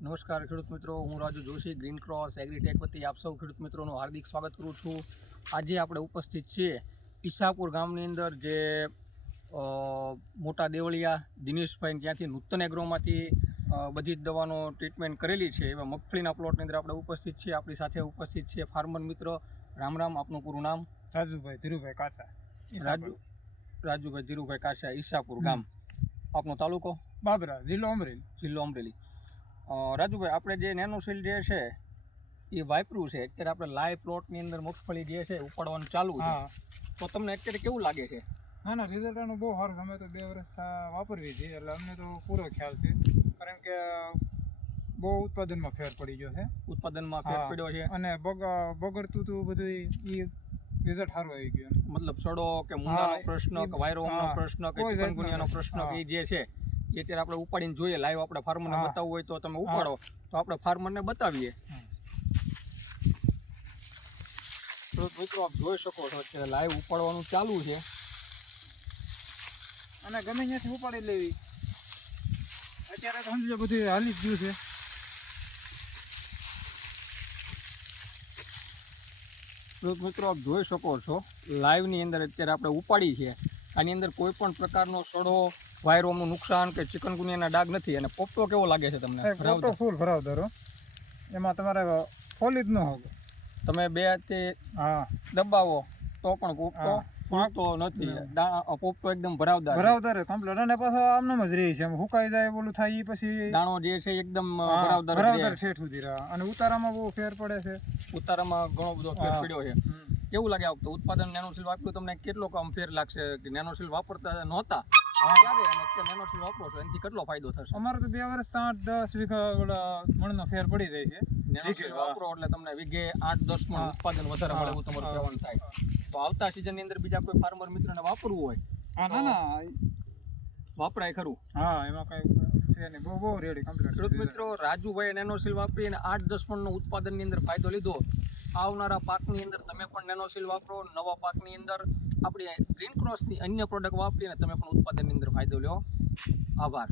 નમસ્કાર ખેડૂત મિત્રો હું Raju Joshi green cross agritech વતી આપ સૌ ખેડૂત મિત્રોનું હાર્દિક સ્વાગત કરું છું. આજે આપણે ઉપસ્થિત છીએ ઈસાપુર ગામની અંદર જે મોટા દેવળિયા દિનેશભાઈ ત્યાંથી નૂતન એગ્રોમાંથી બધી જ દવાનો ટ્રીટમેન્ટ કરેલી છે. એવા મગફળીના પ્લોટની અંદર આપણે ઉપસ્થિત છીએ. આપણી સાથે ઉપસ્થિત છે ફાર્મર મિત્ર રામ રામ આપનું પૂરું નામ? રાજુભાઈ ધીરુભાઈ કાસા રાજુ રાજુભાઈ ધીરુભાઈ કાશા ઈસાપુર ગામ. આપનો તાલુકો? બાબરા જિલ્લો અમરેલી. જિલ્લો અમરેલી. રાજુભાઈ આપણે જે નેનોસીલ જે છે એ વાપર્યું છે. અત્યારે આપણે લાઈવ પ્લોટની અંદર મગફળી જે છે ઉપાડવાનું ચાલુ છે. તો તમને અત્યારે કેવું લાગે છે? ના ના રિઝલ્ટ બહુ સારું અમે તો બે વર્ષ વાપરવી છે એટલે અમને તો પૂરો ખ્યાલ છે. કારણ કે બહુ ઉત્પાદનમાં ફેર પડી ગયો છે. ઉત્પાદનમાં ફેર પડ્યો છે. અને બગડતું હતું બધું એ રિઝલ્ટ સારું આવી ગયું. મતલબ સડો કે મુંડાનો પ્રશ્ન કે વાયરોનો પ્રશ્ન કે ચિકનગુનિયાનો પ્રશ્ન કે જે છે એ અત્યારે આપણે ઉપાડીને જોઈએ. લાઈવ આપણે ફાર્મરને બતાવવું હોય તો તમે ઉપાડો. તો આપણે ફાર્મરને બતાવીએ. તો મિત્રો આપ જોઈ શકો છો અત્યારે લાઈવ ઉપાડવાનું ચાલુ છે. અને ગમે ત્યાંથી ઉપાડી લેવી. અત્યારે તો સમજો બધું હાલી જ ગયું છે. તો મિત્રો આપ જોઈ શકો છો લાઈવની અંદર અત્યારે આપણે ઉપાડી છે. આની અંદર કોઈ પણ પ્રકારનો સડો વાયરોમનું નુકસાન કે ચિકનગુનિયાના ડાગ નથી અને પોપટો કેવો લાગે છે તમને? ભરાવતો? ફૂલ ભરાવદારો એમાં તમારે ફોલી જ ન હોગે. તમે બે હાથે હા. દબાવો તો પણ પોપટો. ફૂલતો નથી. પોપટો એકદમ ભરાવદાર. ભરાવદાર કમ્પ્લીટ. અને પાછો આમનો જ રહે છે. આમ હુકાઈ જાય બોલું થાય ઈ પછી દાણો જે છે એકદમ ભરાવદાર ભરાવદાર ઠેઠ સુધી રહે. અને ઉતારામાં બહુ ફેર પડે છે. ઉતારામાં ઘણો બધો ફેર પડ્યો છે. કેવું લાગે આ વખતે? ઉત્પાદન નેનોસિલ વાપર્યું? તમને કેટલો કામ ફેર લાગશે? કે નેનોસિલ વાપરતા નહોતા? ત્યારે અને અત્યારે નેનોસીલ વાપરો છો એનાથી કેટલો ફાયદો થશે? અમારે તો બે વર્ષ આઠ દસ વીઘા મણનો ફેર પડી જાય છે. નેનોસીલ વાપરો એટલે તમને વીઘે આઠ દસ મણ. ઉત્પાદન વધારે મળે એવું તમારું. કહેવાનું થાય. તો આવતા સિઝનની અંદર બીજા કોઈ ફાર્મર મિત્રને વાપરવું હોય હા ના ના વાપરાય ખરું. હા એમાં કઈ બહુ બહુ રેડી ખેડૂત કમ્પ્લીટ મિત્રો રાજુભાઈ નેનોસીલ વાપરીને આઠ દસ મણનો ઉત્પાદનની અંદર ફાયદો લીધો. આવનારા પાકની અંદર તમે પણ નેનોસિલ વાપરો નવા પાકની અંદર આપણી ગ્રીન ક્રોસની અન્ય પ્રોડક્ટ વાપરીને તમે પણ ઉત્પાદનની અંદર ફાયદો લો આભાર.